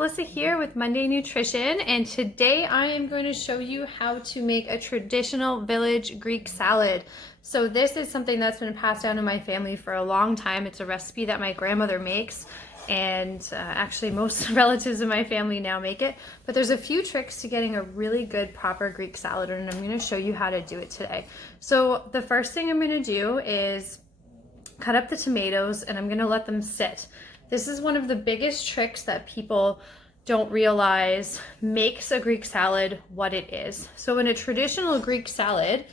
Alyssa here with Monday Nutrition, and today I am going to show you how to make a traditional village Greek salad. So this is something that's been passed down in my family for a long time. It's a recipe that my grandmother makes, and actually most relatives in my family now make it. But there's a few tricks to getting a really good proper Greek salad, and I'm going to show you how to do it today. So the first thing I'm going to do is cut up the tomatoes, and I'm going to let them sit. This is one of the biggest tricks that people don't realize makes a Greek salad what it is. So in a traditional Greek salad,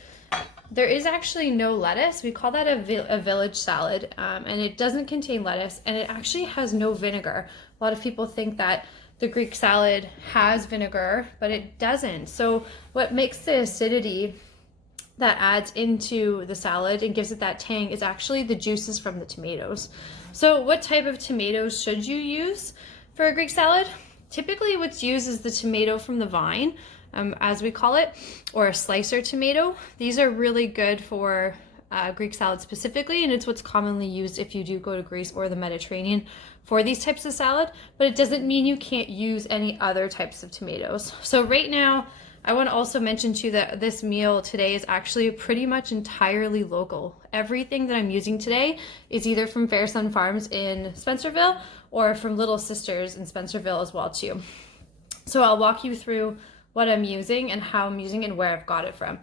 there is actually no lettuce. We call that a village salad, and it doesn't contain lettuce, and it actually has no vinegar. A lot of people think that the Greek salad has vinegar, but it doesn't. So what makes the acidity that adds into the salad and gives it that tang is actually the juices from the tomatoes. So what type of tomatoes should you use for a Greek salad? Typically what's used is the tomato from the vine, as we call it, or a slicer tomato. These are really good for Greek salad specifically, and it's what's commonly used if you do go to Greece or the Mediterranean for these types of salad, but it doesn't mean you can't use any other types of tomatoes. So right now, I want to also mention too that this meal today is actually pretty much entirely local. Everything that I'm using today is either from Fair Sun Farms in Spencerville or from Little Sisters in Spencerville as well too. So I'll walk you through what I'm using and how I'm using it and where I've got it from.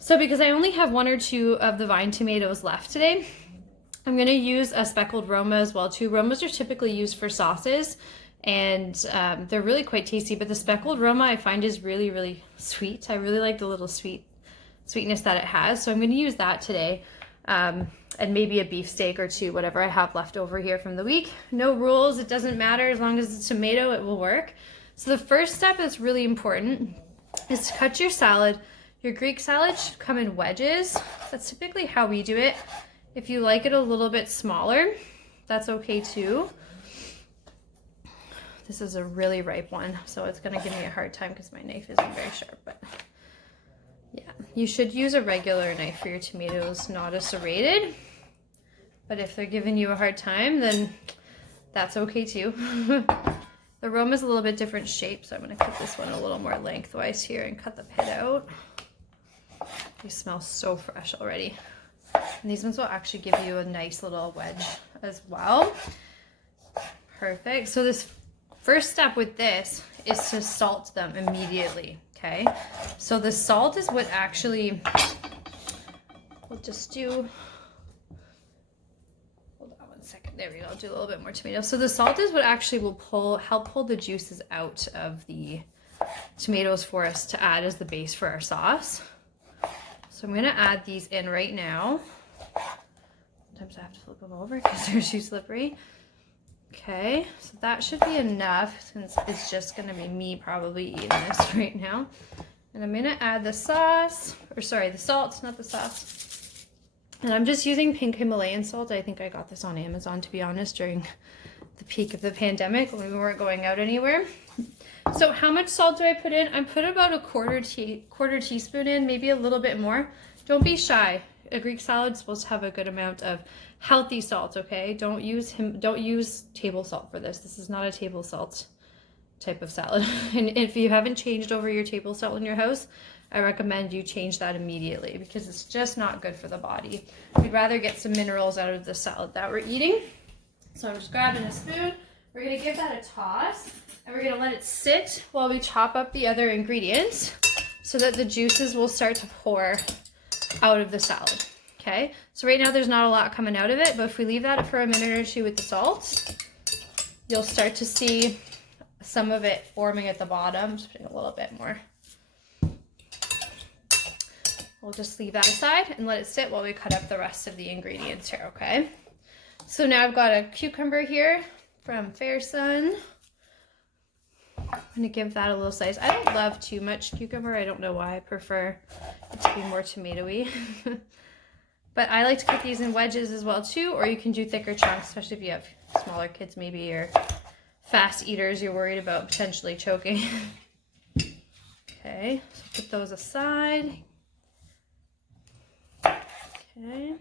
So because I only have one or two of the vine tomatoes left today, I'm going to use a speckled Roma as well too. Romas are typically used for sauces, and they're really quite tasty, but the speckled Roma I find is really, really sweet. I really like the little sweetness that it has, so I'm going to use that today, and maybe a beefsteak or two, whatever I have left over here from the week. No rules, it doesn't matter, as long as it's tomato, it will work. So the first step that's really important is to cut your salad. Your Greek salad should come in wedges. That's typically how we do it. If you like it a little bit smaller, that's okay too. This is a really ripe one, so it's gonna give me a hard time because my knife isn't very sharp, but yeah. You should use a regular knife for your tomatoes, not a serrated. But if they're giving you a hard time, then that's okay too. The Roma is a little bit different shape, so I'm gonna cut this one a little more lengthwise here and cut the pit out. They smell so fresh already. And these ones will actually give you a nice little wedge as well. Perfect. So this first step with this is to salt them immediately, okay? So the salt is what actually, we'll just do, hold on one second, there we go, I'll do a little bit more tomato. So the salt is what actually will help pull the juices out of the tomatoes for us to add as the base for our sauce. So I'm gonna add these in right now. Sometimes I have to flip them over because they're too slippery. Okay, so that should be enough since it's just gonna be me probably eating this right now. And I'm gonna add the sauce, or sorry, the salt, not the sauce. And I'm just using pink Himalayan salt. I think I got this on Amazon, to be honest, during the peak of the pandemic when we weren't going out anywhere. So how much salt do I put in? I put about a quarter teaspoon in, maybe a little bit more. Don't be shy. A Greek salad is supposed to have a good amount of healthy salt, okay? Don't use table salt for this. This is not a table salt type of salad. And if you haven't changed over your table salt in your house, I recommend you change that immediately because it's just not good for the body. We'd rather get some minerals out of the salad that we're eating. So I'm just grabbing a spoon. We're gonna give that a toss, and we're gonna let it sit while we chop up the other ingredients so that the juices will start to pour out of the salad, okay? So right now there's not a lot coming out of it, but if we leave that for a minute or two with the salt, you'll start to see some of it forming at the bottom. Just putting a little bit more. We'll just leave that aside and let it sit while we cut up the rest of the ingredients here, okay? So now I've got a cucumber here from Fair Sun. I'm gonna give that a little slice. I don't love too much cucumber. I don't know why. I prefer it to be more tomatoey. But I like to cut these in wedges as well too, or you can do thicker chunks, especially if you have smaller kids maybe, or fast eaters you're worried about potentially choking. Okay, so put those aside. Okay.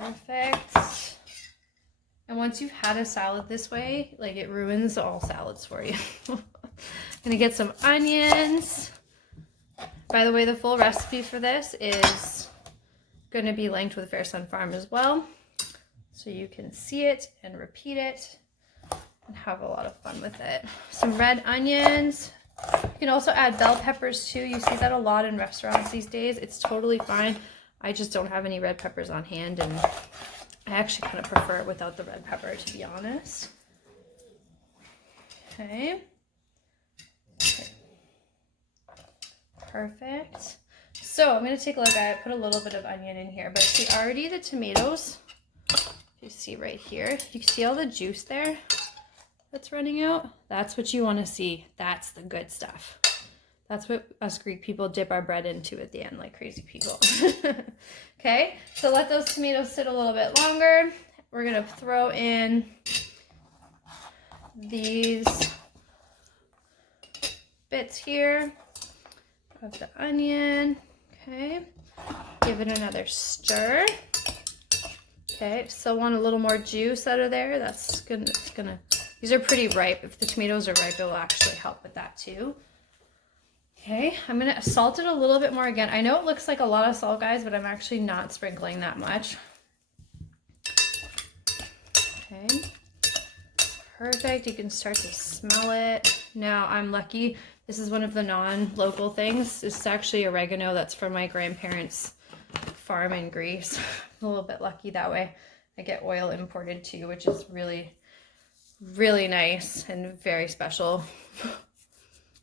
Perfect. And once you've had a salad this way, like it ruins all salads for you. Gonna get some onions. By the way, the full recipe for this is gonna be linked with Fair Sun Farm as well. So you can see it and repeat it and have a lot of fun with it. Some red onions. You can also add bell peppers too. You see that a lot in restaurants these days. It's totally fine. I just don't have any red peppers on hand, and I actually kind of prefer it without the red pepper, to be honest. Okay. Perfect. So I'm going to take a look. I put a little bit of onion in here, but see already the tomatoes, you see right here, you can see all the juice there that's running out. That's what you want to see. That's the good stuff. That's what us Greek people dip our bread into at the end, like crazy people. Okay, so let those tomatoes sit a little bit longer. We're gonna throw in these bits here of the onion. Okay, give it another stir. Okay, still want a little more juice out of there. That's gonna, these are pretty ripe. If the tomatoes are ripe, it will actually help with that too. Okay, I'm gonna salt it a little bit more again. I know it looks like a lot of salt, guys, but I'm actually not sprinkling that much. Okay, perfect. You can start to smell it. Now, I'm lucky. This is one of the non-local things. This is actually oregano that's from my grandparents' farm in Greece. I'm a little bit lucky that way. I get oil imported too, which is really, really nice and very special.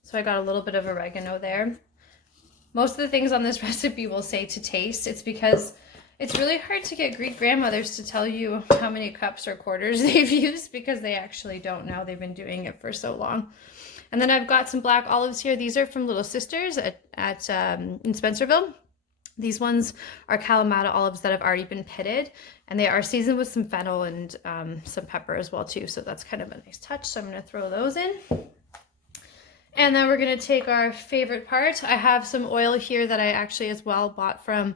So I got a little bit of oregano there. Most of the things on this recipe will say to taste. It's because it's really hard to get Greek grandmothers to tell you how many cups or quarters they've used, because they actually don't know. They've been doing it for so long. And then I've got some black olives here. These are from Little Sisters in Spencerville. These ones are Kalamata olives that have already been pitted, and they are seasoned with some fennel and some pepper as well too. So that's kind of a nice touch. So I'm gonna throw those in. And then we're gonna take our favorite part. I have some oil here that I actually as well bought from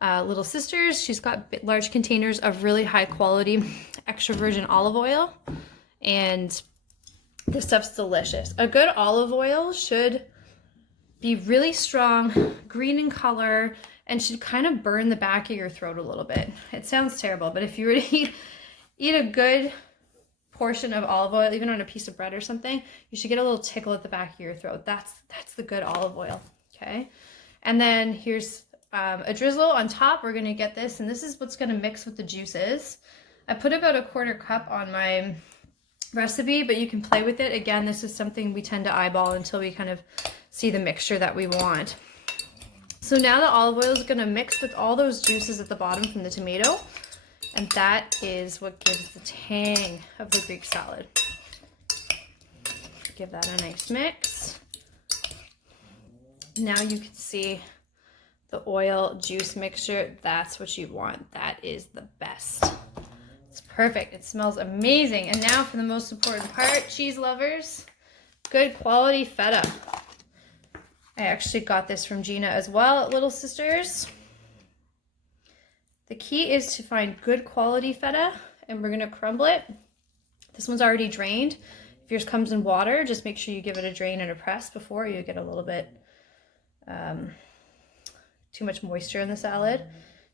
Little Sisters. She's got large containers of really high quality extra virgin olive oil, and this stuff's delicious. A good olive oil should be really strong, green in color, and should kind of burn the back of your throat a little bit. It sounds terrible, but if you were to eat a good portion of olive oil, even on a piece of bread or something, you should get a little tickle at the back of your throat. That's the good olive oil, okay? And then here's a drizzle on top. We're gonna get this, and this is what's gonna mix with the juices. I put about a quarter cup on my recipe, but you can play with it. Again, this is something we tend to eyeball until we kind of see the mixture that we want. So now the olive oil is gonna mix with all those juices at the bottom from the tomato, and that is what gives the tang of the Greek salad. Give that a nice mix. Now you can see the oil juice mixture. That's what you want. That is the best. It's perfect. It smells amazing. And now for the most important part, cheese lovers, good quality feta. I actually got this from Gina as well at Little Sisters. The key is to find good quality feta, and we're gonna crumble it. This one's already drained. If yours comes in water, just make sure you give it a drain and a press before you get a little bit too much moisture in the salad.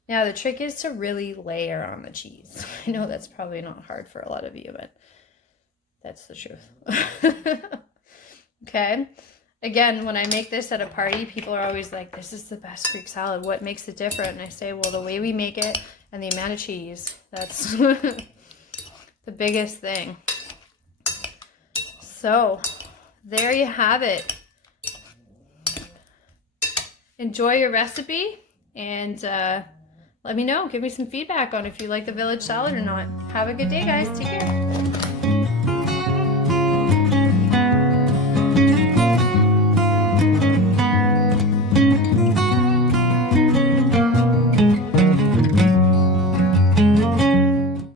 Now the trick is to really layer on the cheese. I know that's probably not hard for a lot of you, but that's the truth. Okay. Again, when I make this at a party, people are always like, this is the best Greek salad. What makes it different? And I say, well, the way we make it and the amount of cheese. That's the biggest thing. So there you have it. Enjoy your recipe, and let me know. Give me some feedback on if you like the village salad or not. Have a good day, guys. Take care.